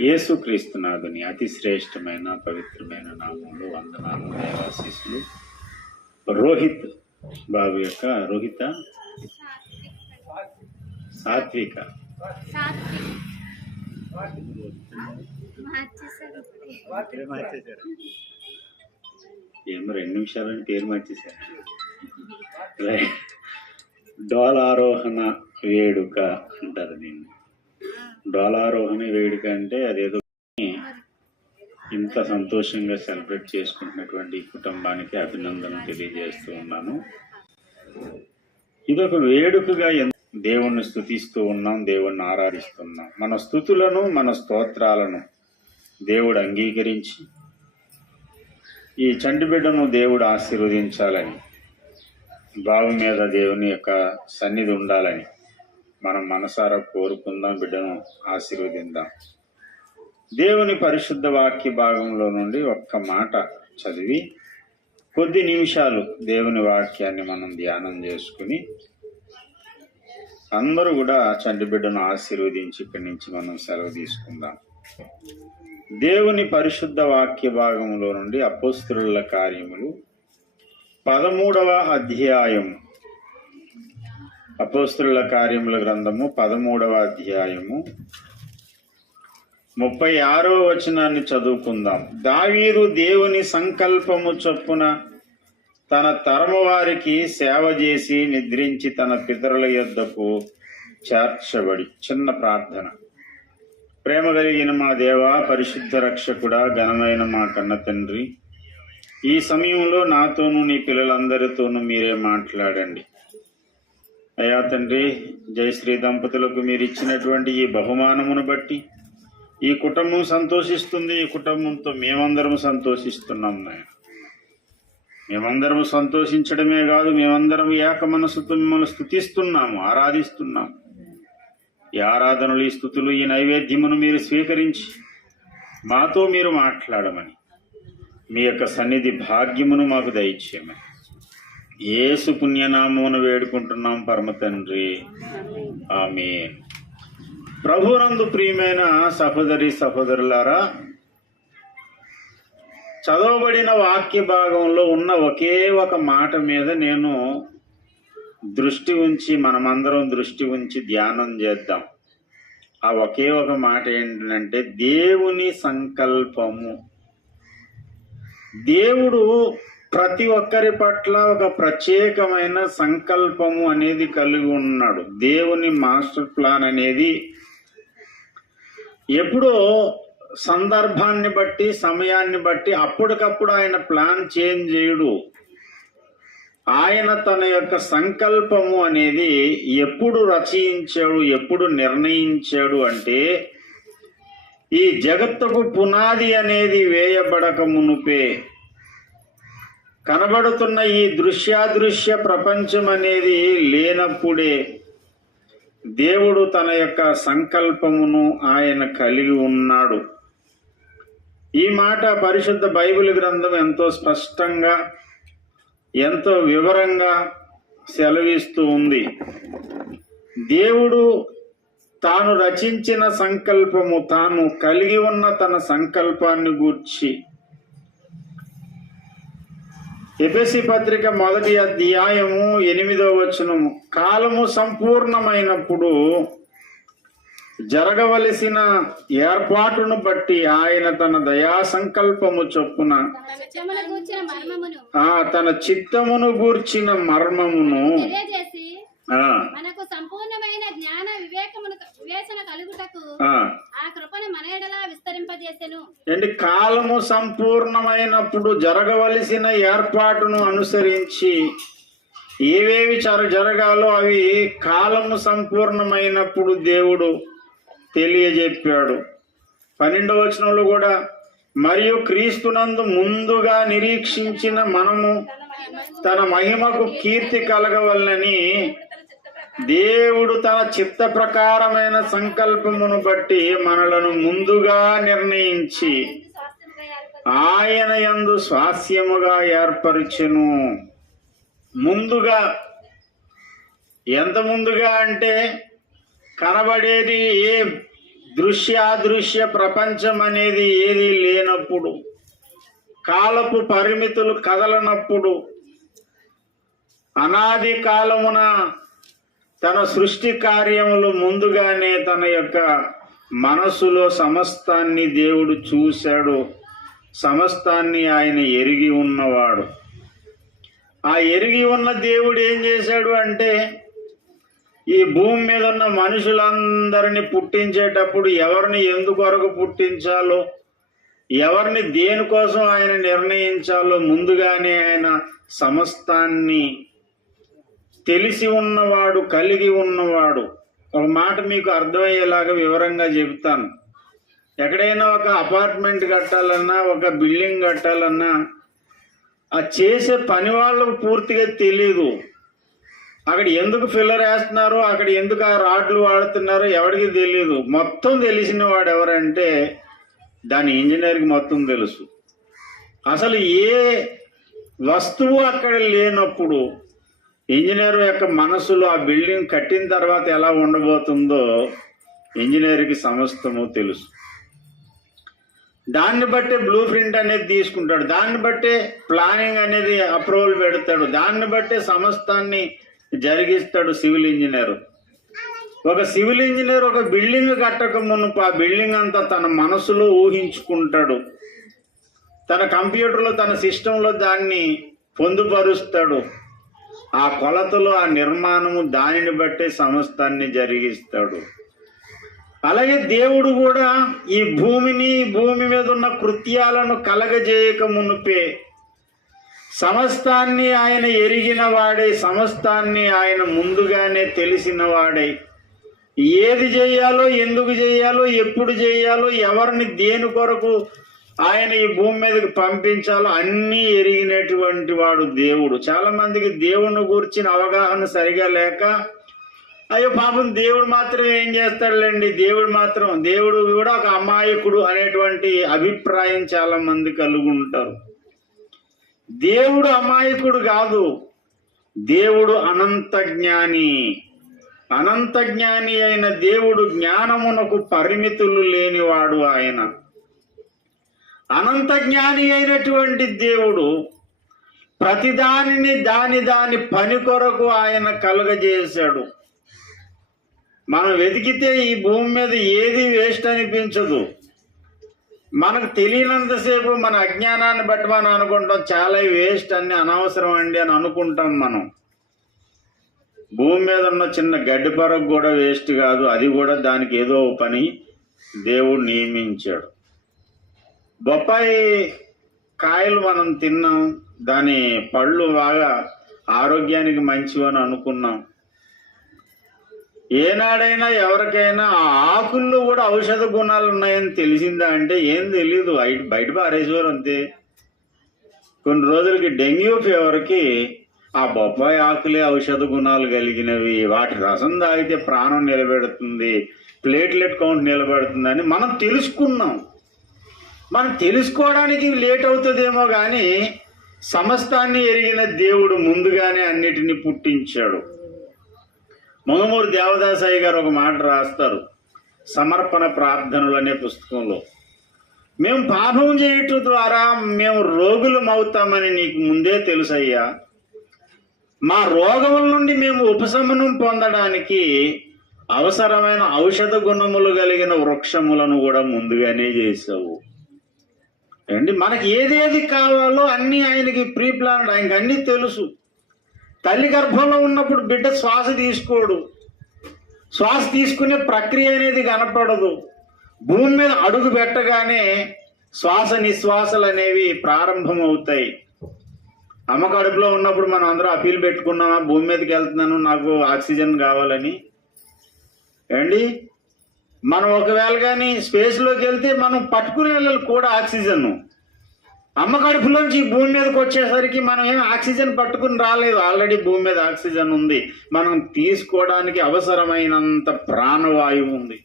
యేసుక్రీస్తునాథుని అతి శ్రేష్టమైన పవిత్రమైన నామంలో వందనాలు దేవాశీస్సులు. రోహిత్ బాబు యొక్క రోహిత? సాత్విక. ఏమో రెండు నిమిషాలని పేరు మార్చేశారు. డోలారోహణ వేడుక అంటారు దీన్ని. డోలారోహణ వేడుక అంటే అదేదో ఇంత సంతోషంగా సెలబ్రేట్ చేసుకుంటున్నటువంటి కుటుంబానికి అభినందనలు తెలియజేస్తూ ఉన్నాను. ఇదొక వేడుకగా దేవుణ్ణి స్థుతిస్తూ ఉన్నాం దేవుణ్ణి ఆరాధిస్తున్నాం. మన స్థుతులను మన స్తోత్రాలను దేవుడు అంగీకరించి ఈ చంటిబిడ్డను దేవుడు ఆశీర్వదించాలని బావి మీద దేవుని యొక్క సన్నిధి ఉండాలని మనం మనసారా కోరుకుందాం బిడ్డను ఆశీర్వదిద్దాం. దేవుని పరిశుద్ధ వాక్య భాగంలో నుండి ఒక్క మాట చదివి కొద్ది నిమిషాలు దేవుని వాక్యాన్ని మనం ధ్యానం చేసుకుని అందరూ కూడా చంటి బిడ్డను ఆశీర్వదించి ఇక్కడి నుంచి మనం సెలవు తీసుకుందాం. దేవుని పరిశుద్ధ వాక్య భాగంలో నుండి అపోస్తుల కార్యములు పదమూడవ అధ్యాయం అపోస్తుల కార్యముల గ్రంథము పదమూడవ అధ్యాయము. ముప్పై ఆరో వచనాన్ని చదువుకుందాం. దావీదు దేవుని సంకల్పము చొప్పున తన తరము వారికి సేవ చేసి నిద్రించి తన పితరుల యొద్దకు చేర్చబడి చిన్న ప్రార్థన. ప్రేమ కలిగిన మా దేవ పరిశుద్ధ రక్షకుడా ఘనమైన మా కన్న తండ్రి ఈ సమయంలో నాతోనూ నీ పిల్లలందరితోనూ మీరే మాట్లాడండి. అయా తండ్రి జయశ్రీ దంపతులకు మీరు ఇచ్చినటువంటి ఈ బహుమానమును బట్టి ఈ కుటుంబం సంతోషిస్తుంది ఈ కుటుంబంతో మేమందరం సంతోషిస్తున్నాం నాయన. మేమందరం సంతోషించడమే కాదు మేమందరం ఏక మనసుతో మిమ్మల్ని స్థుతిస్తున్నాము ఆరాధిస్తున్నాము ఈ ఆరాధనలు ఈ స్థుతులు ఈ నైవేద్యమును మీరు స్వీకరించి మాతో మీరు మాట్లాడమని మీ యొక్క సన్నిధి భాగ్యమును మాకు దయచేయమని. ఏసు పుణ్యనామమును వేడుకుంటున్నాం పరమ తండ్రి ఆమె ప్రభునందు ప్రియమైన సహోదరి సహోదరులారా చదవబడిన వాక్య భాగంలో ఉన్న ఒకే ఒక మాట మీద నేను దృష్టి ఉంచి మనమందరం దృష్టి ఉంచి ధ్యానం చేద్దాం. ఆ ఒకే ఒక మాట ఏంటంటే దేవుని సంకల్పము. దేవుడు ప్రతి ఒక్కరి పట్ల ఒక ప్రత్యేకమైన సంకల్పము అనేది కలిగి ఉన్నాడు. దేవుని మాస్టర్ ప్లాన్ అనేది ఎప్పుడో సందర్భాన్ని బట్టి సమయాన్ని బట్టి అప్పటికప్పుడు ఆయన ప్లాన్ చేంజ్ చేయడు. ఆయన తన యొక్క సంకల్పము అనేది ఎప్పుడు రచయించాడు ఎప్పుడు నిర్ణయించాడు అంటే ఈ జగత్తుకు పునాది అనేది వేయబడక మునుపే కనబడుతున్న ఈ దృశ్యాదృశ్య ప్రపంచం అనేది లేనప్పుడే దేవుడు తన యొక్క సంకల్పమును ఆయన కలిగి ఉన్నాడు. ఈ మాట పరిశుద్ధ బైబిల్ గ్రంథం ఎంతో స్పష్టంగా ఎంతో వివరంగా సెలవిస్తూ ఉంది. దేవుడు తాను రచించిన సంకల్పము తాను కలిగి ఉన్న తన సంకల్పాన్ని గూర్చి ఎపిసి పత్రిక మొదటి అధ్యాయము ఎనిమిదో వచనము. కాలము సంపూర్ణమైనప్పుడు జరగవలసిన ఏర్పాటును బట్టి ఆయన తన దయా సంకల్పము చొప్పున తన చిత్తమును గూర్చిన మర్మమును ఆ తన చిత్తమును గూర్చిన మర్మమును తెలియజేసి ఆ మనకు సంపూర్ణమైన జ్ఞాన వివేకమును వివేచన కలుగుటకు ఆ ఆ కృపను మన ఎడలా అంటే కాలము సంపూర్ణమైనప్పుడు జరగవలసిన ఏర్పాటును అనుసరించి ఏవేవి చర జరగాలో అవి కాలము సంపూర్ణమైనప్పుడు దేవుడు తెలియజెప్పాడు. పన్నెండవ వచనంలో కూడా మరియు క్రీస్తునందు ముందుగా నిరీక్షించిన మనము తన మహిమకు కీర్తి కలగవల్లని దేవుడు తన చిత్త ప్రకారమైన సంకల్పమును బట్టి మనలను ముందుగా నిర్ణయించి ఆయన యందు స్వాస్యముగా ఏర్పరిచెను. ముందుగా ఎంత ముందుగా అంటే కనబడేది ఏ దృశ్యాదృశ్య ప్రపంచం అనేది ఏది లేనప్పుడు కాలపు పరిమితులు కదలనప్పుడు అనాది కాలమున తన సృష్టి కార్యములు ముందుగానే తన యొక్క మనసులో సమస్తాన్ని దేవుడు చూశాడు. సమస్తాన్ని ఆయన ఎరిగి ఉన్నవాడు. ఆ ఎరిగి ఉన్న దేవుడు ఏం చేశాడు అంటే ఈ భూమి మీద ఉన్న మనుషులందరినీ పుట్టించేటప్పుడు ఎవరిని ఎందుకొరకు పుట్టించాలో ఎవరిని దేనికోసం ఆయన నిర్ణయించాలో ముందుగానే ఆయన సమస్తాన్ని తెలిసి ఉన్నవాడు కలిగి ఉన్నవాడు. ఒక మాట మీకు అర్థమయ్యేలాగా వివరంగా చెబుతాను. ఎక్కడైనా ఒక అపార్ట్మెంట్ కట్టాలన్నా ఒక బిల్డింగ్ కట్టాలన్నా ఆ చేసే పని వాళ్ళకు పూర్తిగా తెలియదు అక్కడ ఎందుకు ఫిల్లర్ వేస్తున్నారో అక్కడ ఎందుకు ఆ రాడ్లు వాడుతున్నారో ఎవరికి తెలియదు మొత్తం తెలిసిన వాడు ఎవరంటే దాని ఇంజనీర్కి మొత్తం తెలుసు. అసలు ఏ వస్తువు అక్కడ లేనప్పుడు ఇంజనీర్ యొక్క మనసులో ఆ బిల్డింగ్ కట్టిన తర్వాత ఎలా ఉండబోతుందో ఇంజనీర్కి సమస్తము తెలుసు. దాన్ని బట్టే బ్లూ ప్రింట్ అనేది తీసుకుంటాడు. దాన్ని బట్టే ప్లానింగ్ అనేది అప్రూవల్ పెడతాడు. దాన్ని బట్టే సమస్తాన్ని జరిగిస్తాడు సివిల్ ఇంజనీర్. ఒక సివిల్ ఇంజనీర్ ఒక బిల్డింగ్ కట్టక మునుపు ఆ బిల్డింగ్ అంతా తన మనసులో ఊహించుకుంటాడు. తన కంప్యూటర్లో తన సిస్టంలో దాన్ని పొందుపరుస్తాడు. ఆ కొలతలో ఆ నిర్మాణము దానిని బట్టే సమస్తాన్ని జరిగిస్తాడు. అలాగే దేవుడు కూడా ఈ భూమిని భూమి మీద ఉన్న కృత్యాలను కలగజేయక మునుపే సమస్తాన్ని ఆయన ఎరిగిన వాడే సమస్తాన్ని ఆయన ముందుగానే తెలిసిన వాడే. ఏది చేయాలో ఎందుకు చేయాలో ఎప్పుడు చేయాలో ఎవరిని దేని కొరకు ఆయన ఈ భూమి మీదకి పంపించాలో అన్నీ ఎరిగినటువంటి వాడు దేవుడు. చాలా మందికి దేవుని గురించిన అవగాహన సరిగా లేక అయ్యో పాపం దేవుడు మాత్రం ఏం చేస్తాడులేండి? దేవుడు మాత్రం దేవుడు కూడా ఒక అమాయకుడు అనేటువంటి అభిప్రాయం చాలా మంది కలిగి ఉంటారు దేవుడు అమాయకుడు కాదు దేవుడు అనంత జ్ఞాని. అనంత జ్ఞాని అయిన దేవుడు జ్ఞానమునకు పరిమితులు లేనివాడు ఆయన. అనంత జ్ఞాని అయినటువంటి దేవుడు ప్రతిదానిని దాని దాని పని కొరకు ఆయన కలుగజేశాడు. మనం వెతికితే ఈ భూమి మీద ఏది వేస్ట్ అనిపించదు. మనకు తెలియనంతసేపు మన అజ్ఞానాన్ని బట్టి మనం అనుకుంటాం చాలా వేస్ట్ అన్ని అనవసరం అండి అని అనుకుంటాం మనం. భూమి మీద ఉన్న చిన్న గడ్డి పరకు కూడా వేస్ట్ కాదు అది కూడా దానికి ఏదో పని దేవుడు నియమించాడు. బొప్పాయి కాయలు మనం తిన్నాం దాని పళ్ళు బాగా ఆరోగ్యానికి మంచివని అనుకున్నాం. ఏనాడైనా ఎవరికైనా ఆ ఆకుల్లో కూడా ఔషధ గుణాలు ఉన్నాయని తెలిసిందా అంటే ఏం తెలీదు. బయట బయట పారేసేవారు అంతే. కొన్ని రోజులకి డెంగ్యూ ఫీవర్కి ఆ బొప్పాయి ఆకులే ఔషధ గుణాలు కలిగినవి. వాటి రసం తాగితే ప్రాణం నిలబెడుతుంది ప్లేట్లెట్ కౌంట్ నిలబెడుతుందని మనం తెలుసుకున్నాం. మనం తెలుసుకోవడానికి లేట్ అవుతుందేమో కానీ సమస్తాన్ని ఎరిగిన దేవుడు ముందుగానే అన్నిటిని పుట్టించాడు. మొగమూరు దేవదాసాయి గారు ఒక మాట రాస్తారు సమర్పణ ప్రార్థనలు అనే పుస్తకంలో. మేము పాపం చేయటం ద్వారా మేము రోగులం అవుతామని నీకు ముందే తెలుసయ్యా. మా రోగముల నుండి మేము ఉపశమనం పొందడానికి అవసరమైన ఔషధ గుణములు కలిగిన వృక్షములను కూడా ముందుగానే చేసావు ఏమండి? మనకి ఏదేది కావాలో అన్నీ ఆయనకి ప్రీ ప్లాన్డ్ ఆయనకి అన్నీ తెలుసు. తల్లి గర్భంలో ఉన్నప్పుడు బిడ్డ శ్వాస తీసుకోడు. శ్వాస తీసుకునే ప్రక్రియ అనేది కనపడదు. భూమి మీద అడుగు పెట్టగానే శ్వాస నిశ్వాసలు అనేవి ప్రారంభమవుతాయి. అమ్మ కడుపులో ఉన్నప్పుడు మనం అందరూ అప్పీల్ పెట్టుకున్నామా? భూమి మీదకి వెళ్తున్నాను నాకు ఆక్సిజన్ కావాలని. ఏండి మనం ఒకవేళ కానీ స్పేస్లోకి వెళ్తే మనం పట్టుకుని వెళ్ళాలి కూడా ఆక్సిజన్ అమ్మ కడుపులోంచి భూమి మీదకి వచ్చేసరికి మనం ఏం ఆక్సిజన్ పట్టుకుని రాలేదు. ఆల్రెడీ భూమి మీద ఆక్సిజన్ ఉంది. మనం తీసుకోవడానికి అవసరమైనంత ప్రాణవాయువు ఉంది.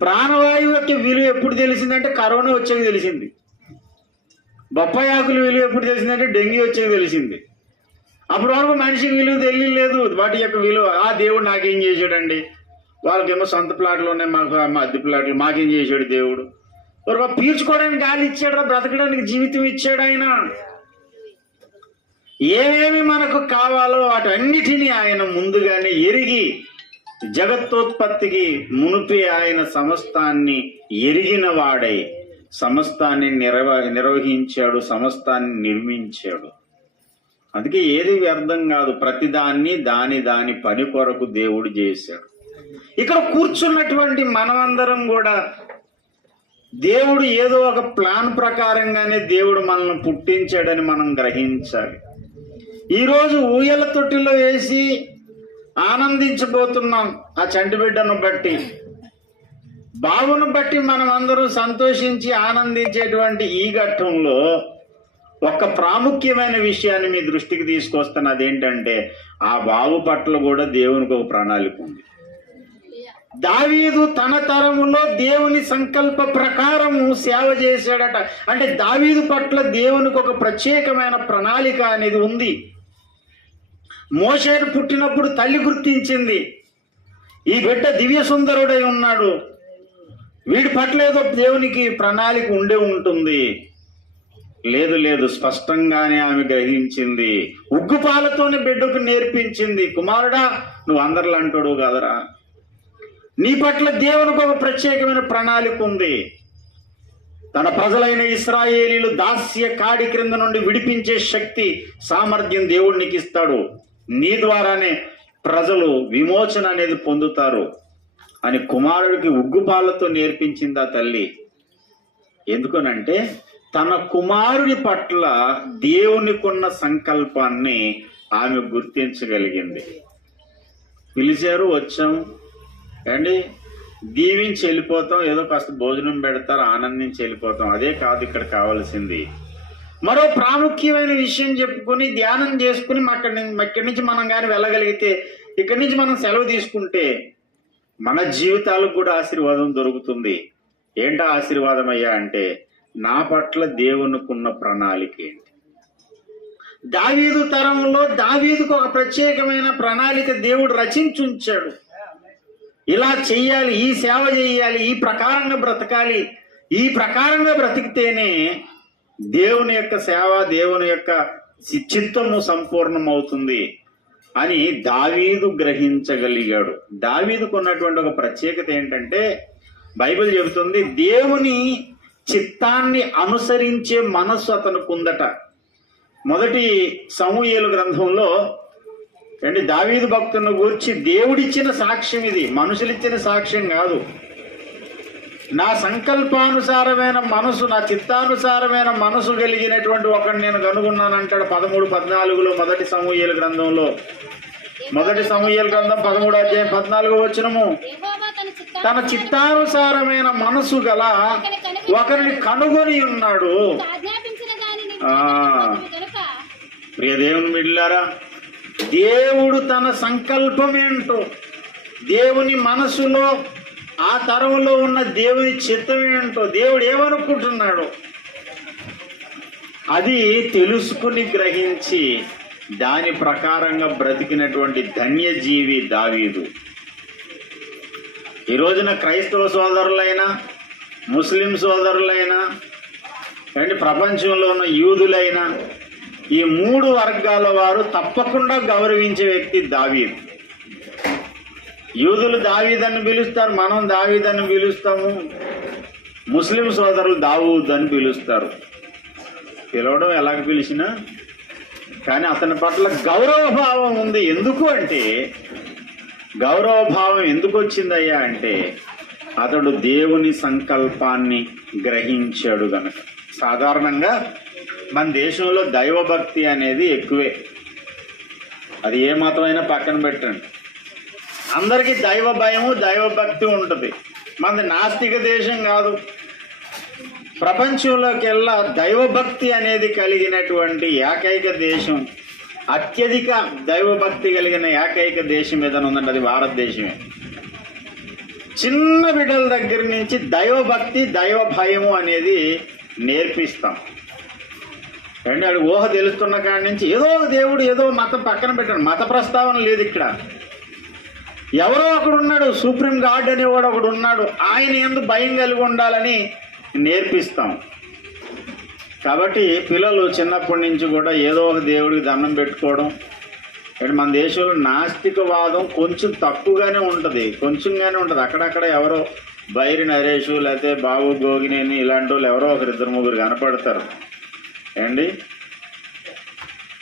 ప్రాణవాయువు యొక్క విలువ ఎప్పుడు తెలిసిందంటే కరోనా వచ్చేది తెలిసింది. బొప్పాయి ఆకుల విలువ ఎప్పుడు తెలిసిందంటే డెంగ్యూ వచ్చేది తెలిసింది. అప్పటి వరకు మనిషికి విలువ తెలియలేదు. వాటి యొక్క విలువ ఆ దేవుడు నాకేం చేశాడండి? వాళ్ళకేమో సొంత ప్లాట్లు ఉన్నాయి మాకు అద్దె ప్లాట్లు మాకేం చేశాడు దేవుడు? ఒక పీల్చుకోవడానికి గాలి ఇచ్చాడు బ్రతకడానికి జీవితం ఇచ్చాడు ఆయన. ఏమేమి మనకు కావాలో వాటన్నిటినీ ఆయన ముందుగానే ఎరిగి జగత్తోత్పత్తికి మునుపే ఆయన సమస్తాన్ని ఎరిగిన వాడై సమస్తాన్ని నిర్వ నిర్వహించాడు సమస్తాన్ని నిర్మించాడు. అందుకే ఏది వ్యర్థం కాదు ప్రతిదాన్ని దాని దాని పని కొరకు దేవుడు చేశాడు. ఇక్కడ కూర్చున్నటువంటి మనమందరం కూడా దేవుడు ఏదో ఒక ప్లాన్ ప్రకారంగానే దేవుడు మనల్ని పుట్టించాడని మనం గ్రహించాలి. ఈరోజు ఊయల తొట్టిలో వేసి ఆనందించబోతున్నాం ఆ చంటి బిడ్డను బట్టి. బావును బట్టి మనం అందరూ సంతోషించి ఆనందించేటువంటి ఈ ఘట్టంలో ఒక ప్రాముఖ్యమైన విషయాన్ని మీ దృష్టికి తీసుకొస్తున్నది ఏంటంటే ఆ బావు పట్ల కూడా దేవునికి ఒక ప్రణాళిక ఉంది. దావీదు తన తరములో దేవుని సంకల్ప ప్రకారము సేవ చేశాడట. అంటే దావీదు పట్ల దేవునికి ఒక ప్రత్యేకమైన ప్రణాళిక అనేది ఉంది. మోషేను పుట్టినప్పుడు తల్లి గుర్తించింది. ఈ బిడ్డ దివ్య సుందరుడై ఉన్నాడు. వీడి పట్ల ఏదో దేవునికి ప్రణాళిక ఉండే ఉంటుంది. లేదు లేదు స్పష్టంగానే ఆమె గ్రహించింది. ఉగ్గుపాలతోనే బిడ్డకు నేర్పించింది. కుమారుడా నువ్వు అందరిలో అంటాడు కదరా. నీ పట్ల దేవునికి ఒక ప్రత్యేకమైన ప్రణాళిక ఉంది. తన ప్రజలైన ఇస్రాయేలీలు దాస్య కాడి క్రింద నుండి విడిపించే శక్తి సామర్థ్యం దేవుడికి ఇస్తాడు. నీ ద్వారానే ప్రజలు విమోచన అనేది పొందుతారు. అని కుమారుడికి ఉగ్గుపాలతో నేర్పించింది ఆ తల్లి? ఎందుకనంటే తన కుమారుడి పట్ల దేవునికున్న సంకల్పాన్ని ఆమె గుర్తించగలిగింది. పిలిచారు వచ్చాం. ఏమండి? దీవించి వెళ్ళిపోతాం ఏదో కాస్త భోజనం పెడతారు ఆనందించి వెళ్ళిపోతాం. అదే కాదు ఇక్కడ కావాల్సింది. మరో ప్రాముఖ్యమైన విషయం చెప్పుకొని ధ్యానం చేసుకుని మా అక్కడి నుంచి ఇక్కడి నుంచి మనం కానీ వెళ్ళగలిగితే ఇక్కడి నుంచి మనం సెలవు తీసుకుంటే మన జీవితాలకు కూడా ఆశీర్వాదం దొరుకుతుంది. ఏంటా ఆశీర్వాదం అయ్యా అంటే నా పట్ల దేవునికున్న ప్రణాళిక ఏంటి? దావీదు తరంలో దావీదుకు ఒక ప్రత్యేకమైన ప్రణాళిక దేవుడు రచించుంచాడు. ఇలా చేయాలి ఈ సేవ చేయాలి ఈ ప్రకారంగా బ్రతకాలి ఈ ప్రకారంగా బ్రతికితేనే దేవుని యొక్క సేవ దేవుని యొక్క చిత్తము సంపూర్ణమవుతుంది అని దావీదు గ్రహించగలిగాడు. దావీదుకు ఉన్నటువంటి ఒక ప్రత్యేకత ఏంటంటే బైబిల్ చెబుతుంది దేవుని చిత్తాన్ని అనుసరించే మనస్సు అతనుకుందట. మొదటి సమూహేలు గ్రంథంలో అంటే దావీదు భక్తులను గూర్చి దేవుడిచ్చిన సాక్ష్యం ఇది మనుషులిచ్చిన సాక్ష్యం కాదు. నా సంకల్పానుసారమైన మనసు నా చిత్తానుసారమైన మనసు కలిగినటువంటి ఒకటి నేను కనుగొన్నానంటాడు పదమూడు పద్నాలుగులో మొదటి సమూహేలు గ్రంథంలో. మొదటి సమూహేలు గ్రంథం పదమూడు అధ్యాయం పద్నాలుగు వచ్చినము తన చిత్తానుసారం తన చిత్తానుసారమైన మనసు గల ఒకరిని కనుగొని ఉన్నాడు. ఆజ్ఞాపించిన దానిని దేవుడు తన సంకల్పం ఏంటో దేవుని మనసులో ఆ తరంలో ఉన్న దేవుని చిత్తం ఏంటో దేవుడు ఏమనుకుంటున్నాడు అది తెలుసుకుని గ్రహించి దాని ప్రకారంగా బ్రతికినటువంటి ధన్యజీవి దావీదు. ఈ రోజున క్రైస్తవ సోదరులైనా ముస్లిం సోదరులైనా అంటే ప్రపంచంలో ఉన్న యూదులైనా ఈ మూడు వర్గాల వారు తప్పకుండా గౌరవించే వ్యక్తి దావీద్. యూదులు దావీదని పిలుస్తారు మనం దావీదని పిలుస్తాము. ముస్లిం సోదరులు దావూద్ అని పిలుస్తారు. పిలవడం ఎలాగ పిలిచినా కానీ అతని పట్ల గౌరవభావం ఉంది. ఎందుకు అంటే గౌరవభావం ఎందుకు వచ్చిందయ్యా అంటే అతడు దేవుని సంకల్పాన్ని గ్రహించాడు గనక. సాధారణంగా మన దేశంలో దైవభక్తి అనేది ఎక్కువే. అది ఏ మతమైనా పక్కన పెట్టండి. అందరికీ దైవ భయము దైవభక్తి ఉంటుంది. మనది నాస్తిక దేశం కాదు. ప్రపంచంలోకెల్లా దైవభక్తి అనేది కలిగినటువంటి ఏకైక దేశం. అత్యధిక దైవభక్తి కలిగిన ఏకైక దేశం ఏదైనా ఉందంటే అది భారతదేశమే. చిన్న బిడ్డల దగ్గర నుంచి దైవభక్తి దైవ భయము అనేది నేర్పిస్తాం. రండి ఆడు ఊహ తెలుస్తున్న కాడి నుంచి ఏదో ఒక దేవుడు ఏదో మతం పక్కన పెట్టాడు. మత ప్రస్తావన లేదు ఇక్కడ. ఎవరో ఒకడున్నాడు సుప్రీం గాడ్ అనేవాడు ఒకడు ఉన్నాడు. ఆయన ఎందు భయం కలిగి ఉండాలని నేర్పిస్తాం. కాబట్టి పిల్లలు చిన్నప్పటి నుంచి కూడా ఏదో ఒక దేవుడికి దండం పెట్టుకోవడం ఇక్కడ మన దేశంలో నాస్తికవాదం కొంచెం తక్కువగానే ఉంటుంది కొంచెంగానే ఉంటుంది. అక్కడక్కడ ఎవరో బైరి నరేషు లేకపోతే బాబు గోగినేని ఇలాంటి వాళ్ళు ఎవరో ఒకరిద్దరు ముగ్గురు కనపడతారు. ఏండి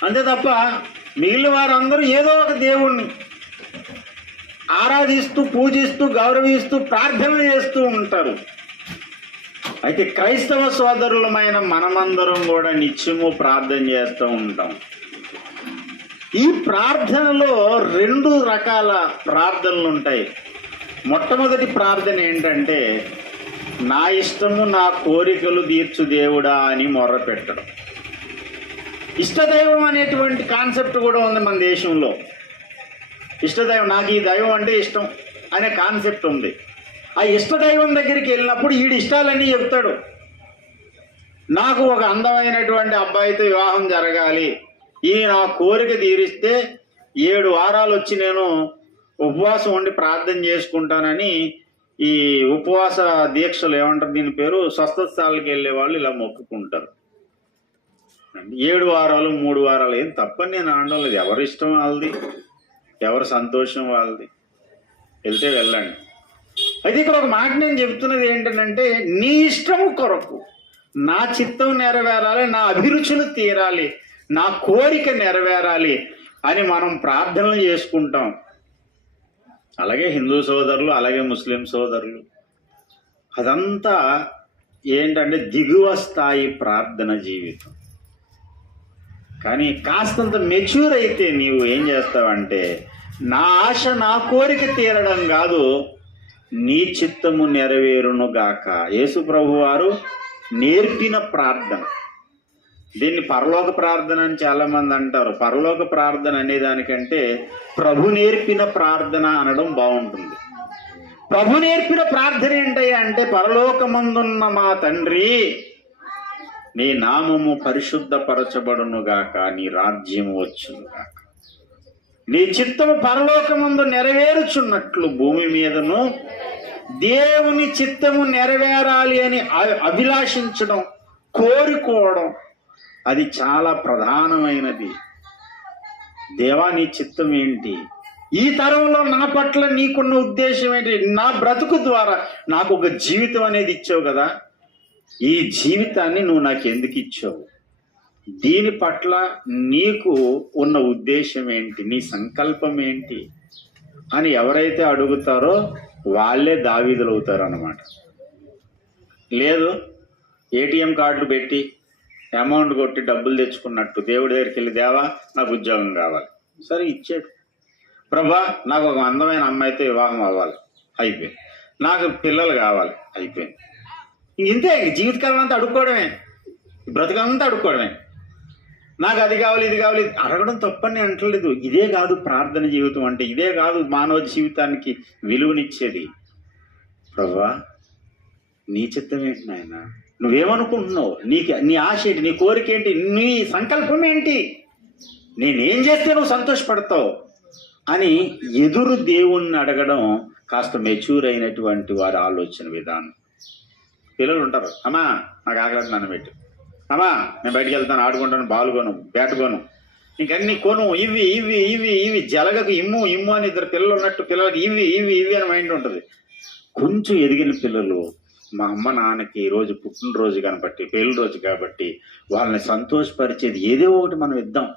అంతే తప్ప మిగిలిన వారందరూ ఏదో ఒక దేవుణ్ణి ఆరాధిస్తూ పూజిస్తూ గౌరవిస్తూ ప్రార్థన చేస్తూ ఉంటారు. అయితే క్రైస్తవ సోదరులమైన మనమందరం కూడా నిత్యము ప్రార్థన చేస్తూ ఉంటాం. ఈ ప్రార్థనలో రెండు రకాల ప్రార్థనలు ఉంటాయి. మొట్టమొదటి ప్రార్థన ఏంటంటే నా ఇష్టము నా కోరికలు తీర్చు దేవుడా అని మొర్ర పెట్టడం. ఇష్టదైవం అనేటువంటి కాన్సెప్ట్ కూడా ఉంది మన దేశంలో. ఇష్టదైవం నాకు ఈ దైవం అంటే ఇష్టం అనే కాన్సెప్ట్ ఉంది. ఆ ఇష్టదైవం దగ్గరికి వెళ్ళినప్పుడు వీడి ఇష్టాలన్నీ చెప్తాడు. నాకు ఒక అందమైనటువంటి అబ్బాయితో వివాహం జరగాలి. ఈ నా కోరిక తీరిస్తే ఏడు వారాలు వచ్చి నేను ఉపవాసం ఉండి ప్రార్థన చేసుకుంటానని ఈ ఉపవాస దీక్షలు ఏమంటారు? దీని పేరు స్వస్థస్థాలకు వెళ్ళే వాళ్ళు ఇలా మొక్కుకుంటారు. ఏడు వారాలు మూడు వారాలు ఏం తప్పని నేను ఆడడం లేదు. ఎవరి ఇష్టం వాళ్ళది? ఎవరి సంతోషం వాళ్ళది? వెళ్తే వెళ్ళండి. అయితే ఇక్కడ ఒక మాట నేను చెప్తున్నది ఏంటంటే నీ ఇష్టము కొరకు నా చిత్తం నెరవేరాలి నా అభిరుచులు తీరాలి నా కోరిక నెరవేరాలి అని మనం ప్రార్థనలు చేసుకుంటాం. అలాగే హిందూ సోదరులు అలాగే ముస్లిం సోదరులు. అదంతా ఏంటంటే దిగువ స్థాయి ప్రార్థన జీవితం. కానీ కాస్తంత మెచ్యూర్ అయితే నీవు ఏం చేస్తావంటే నా ఆశ నా కోరిక తీరడం కాదు నీ చిత్తము నెరవేరును గాక యేసు ప్రభు వారు నేర్పిన ప్రార్థన. దీన్ని పరలోక ప్రార్థన అని చాలా మంది అంటారు. పరలోక ప్రార్థన అనే దానికంటే ప్రభు నేర్పిన ప్రార్థన అనడం బాగుంటుంది. ప్రభు నేర్పిన ప్రార్థన ఏంటయ్యా అంటే పరలోకమందున్న మా తండ్రి నీ నామము పరిశుద్ధపరచబడును గాక నీ రాజ్యము వచ్చునుగాక. నీ చిత్తము పరలోకమందు నెరవేరుచున్నట్లు భూమి మీదను దేవుని చిత్తము నెరవేరాలి అని అభిలాషించడం కోరుకోవడం అది చాలా ప్రధానమైనది. దేవా నీ చిత్తం ఏంటి? ఈ తరంలో నా పట్ల నీకున్న ఉద్దేశం ఏంటి? నా బ్రతుకు ద్వారా నాకు ఒక జీవితం అనేది ఇచ్చావు కదా. ఈ జీవితాన్ని నువ్వు నాకు ఎందుకు ఇచ్చావు? దీని పట్ల నీకు ఉన్న ఉద్దేశం ఏంటి? నీ సంకల్పం ఏంటి? అని ఎవరైతే అడుగుతారో వాళ్ళే దావీదులు అవుతారు అన్నమాట లేదు ఏటీఎం కార్డులు పెట్టి అమౌంట్ కొట్టి డబ్బులు తెచ్చుకున్నట్టు దేవుడి దగ్గరికి వెళ్ళి దేవా నాకు ఉద్యోగం కావాలి. సరే ఇచ్చాడు. ప్రభా నాకు ఒక అందమైన అమ్మాయితో వివాహం అవ్వాలి. అయిపోయింది. నాకు పిల్లలు కావాలి. అయిపోయింది. ఇంతే జీవితకాలం అంతా అడుక్కోవడమే. బ్రతకంతా అడుక్కోవడమే. నాకు అది కావాలి ఇది కావాలి అడగడం తప్పని అంటలేదు. ఇదే కాదు ప్రార్థన జీవితం అంటే ఇదే కాదు మానవ జీవితానికి విలువనిచ్చేది. ప్రభా నీ చిత్తం ఏంటి నువ్వేమనుకుంటున్నావు? నీకు నీ ఆశ ఏంటి? నీ కోరిక ఏంటి? నీ సంకల్పం ఏంటి? నేనేం చేస్తే నువ్వు సంతోషపడతావు? అని ఎదురు దేవుణ్ణి అడగడం కాస్త మెచ్యూర్ అయినటువంటి వారి ఆలోచన విధానం. పిల్లలు ఉంటారు. అమ్మా నాకు ఆకలి నన్ను పెట్టు. అమ్మా నేను బయటికి వెళ్తాను ఆడుకుంటాను బాలుగోను కొను కొను. ఇంకన్నీ కొను. ఇవి ఇవి ఇవి ఇవి జలగకు ఇమ్ము ఇమ్ము అని ఇద్దరు పిల్లలు ఉన్నట్టు పిల్లలకి ఇవి ఇవి ఇవి అని మైండ్ ఉంటుంది. కొంచెం ఎదిగిన పిల్లలు మా అమ్మ నాన్నకి ఈరోజు రోజు పుట్టినరోజు కనబట్టి పెళ్ళి రోజు కాబట్టి వాళ్ళని సంతోషపరిచేది ఏదో ఒకటి మనం ఇద్దాం.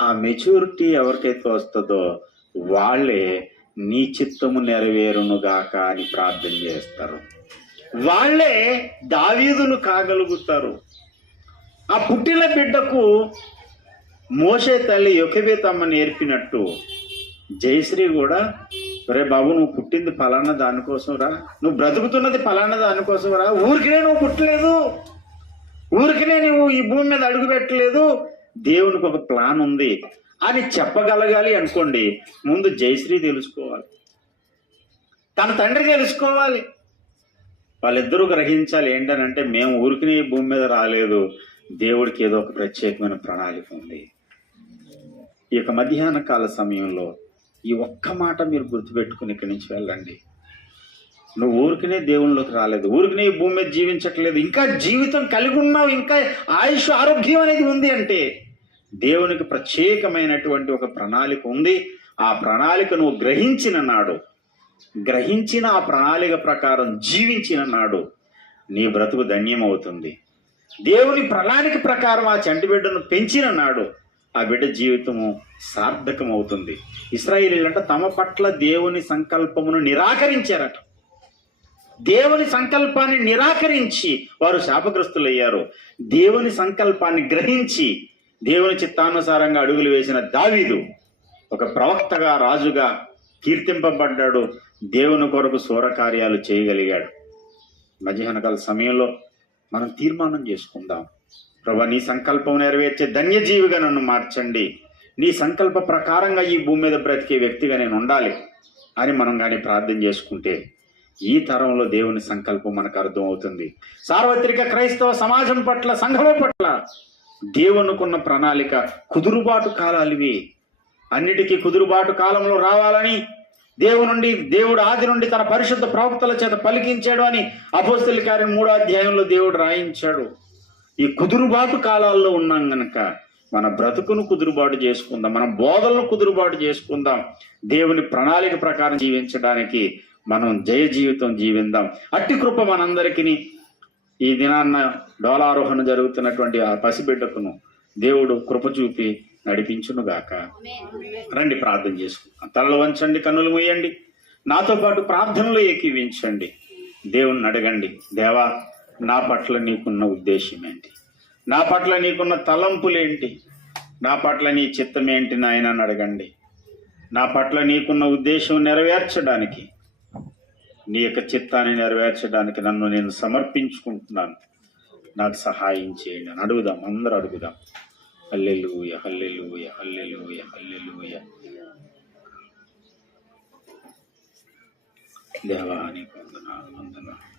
ఆ మెచ్యూరిటీ ఎవరికైతే వస్తుందో వాళ్ళే నీ చిత్తము నెరవేరునుగాక అని ప్రార్థన చేస్తారు. వాళ్ళే దావీదులు కాగలుగుతారు. ఆ పుట్టిన బిడ్డకు మోసే తల్లి యొకబేతమ్మ నేర్పినట్టు జయశ్రీ కూడా ఒరే బాబు నువ్వు పుట్టింది ఫలానా దానికోసం రా. నువ్వు బ్రతుకుతున్నది ఫలానా దానికోసం రా. ఊరికినే నువ్వు పుట్టలేదు. ఊరికినే నువ్వు ఈ భూమి మీద అడుగు పెట్టలేదు. దేవునికి ఒక ప్లాన్ ఉంది. అని చెప్పగలగాలి అనుకోండి. ముందు జయశ్రీ తెలుసుకోవాలి. తన తండ్రి తెలుసుకోవాలి. వాళ్ళిద్దరూ గ్రహించాలి ఏంటనంటే మేము ఊరికినే ఈ భూమి మీద రాలేదు. దేవుడికి ఏదో ఒక ప్రత్యేకమైన ప్రణాళిక ఉంది. ఈ యొక్క మధ్యాహ్న కాల సమయంలో ఈ ఒక్క మాట మీరు గుర్తుపెట్టుకుని ఇక్కడి నుంచి వెళ్ళండి. నువ్వు ఊరికనే దేవుళ్ళలోకి రాలేదు ఊరికనే ఈ భూమి మీద జీవించట్లేదు ఇంకా జీవితం కలిగి ఉన్నావు ఇంకా ఆయుష్ ఆరోగ్యం అనేది ఉంది అంటే దేవునికి ప్రత్యేకమైనటువంటి ఒక ప్రణాళిక ఉంది. ఆ ప్రణాళిక నువ్వు గ్రహించిన నాడు గ్రహించిన ఆ ప్రణాళిక ప్రకారం జీవించిన నాడు నీ బ్రతుకు ధన్యమవుతుంది. దేవుని ప్రణాళిక ప్రకారం ఆ చంటిబిడ్డను పెంచిన నాడు ఆ బిడ్డ జీవితము సార్థకం అవుతుంది ఇస్రాయేలీలంట తమ పట్ల దేవుని సంకల్పమును నిరాకరించారట. దేవుని సంకల్పాన్ని నిరాకరించి వారు శాపగ్రస్తులయ్యారు. దేవుని సంకల్పాన్ని గ్రహించి దేవుని చిత్తానుసారంగా అడుగులు వేసిన దావీదు ఒక ప్రవక్తగా రాజుగా కీర్తింపబడ్డాడు. దేవుని కొరకు సూర కార్యాలు చేయగలిగాడు. మధ్యాహ్నకాల సమయంలో మనం తీర్మానం చేసుకుందాం. ప్రభా నీ సంకల్పం నెరవేర్చే ధన్యజీవిగా నన్ను మార్చండి. నీ సంకల్ప ప్రకారంగా ఈ భూమి మీద బ్రతికే వ్యక్తిగా నేను ఉండాలి అని మనం కానీ ప్రార్థన చేసుకుంటే ఈ తరంలో దేవుని సంకల్పం మనకు అర్థమవుతుంది. సార్వత్రిక క్రైస్తవ సమాజం పట్ల సంఘం పట్ల దేవునుకున్న ప్రణాళిక కుదురుబాటు కాలాలివి. అన్నిటికీ కుదురుబాటు కాలంలో రావాలని దేవునుండి దేవుడు ఆది నుండి తన పరిశుద్ధ ప్రవక్తల చేత పలికించాడు అని అపోస్తుల కార్యం మూడో అధ్యాయంలో దేవుడు రాయించాడు. ఈ కుదురుబాటు కాలాల్లో ఉన్నాం గనక మన బ్రతుకును కుదురుబాటు చేసుకుందాం మన బోధలను కుదురుబాటు చేసుకుందాం దేవుని ప్రణాళిక ప్రకారం జీవించడానికి మనం జయ జీవితం జీవిందాం. అట్టి కృప మనందరికీ ఈ దినాన్న డోలారోహణ జరుగుతున్నటువంటి ఆ పసిబిడ్డకును దేవుడు కృప చూపి నడిపించునుగాక రండి ప్రార్థన చేసుకుందాం. తలలు వంచండి కన్నులు మూయండి. నాతో పాటు ప్రార్థనలో ఏకీవించండి. దేవుణ్ణి అడగండి. దేవా నా పట్ల నీకున్న ఉద్దేశం ఏంటి నా పట్ల నీకున్న తలంపులేంటి? నా పట్ల నీ చిత్తం ఏంటి నాయన అని అడగండి. నా పట్ల నీకున్న ఉద్దేశం నెరవేర్చడానికి నీ యొక్క చిత్తాన్ని నెరవేర్చడానికి నన్ను నేను సమర్పించుకుంటున్నాను. నాకు సహాయం చేయండి అని అడుగుదాం అందరూ అడుగుదాం. హల్లెలూయ హల్లెలూయ హల్లెలూయ హల్లెలూయ. దేవా వందనాలు వందనాలు.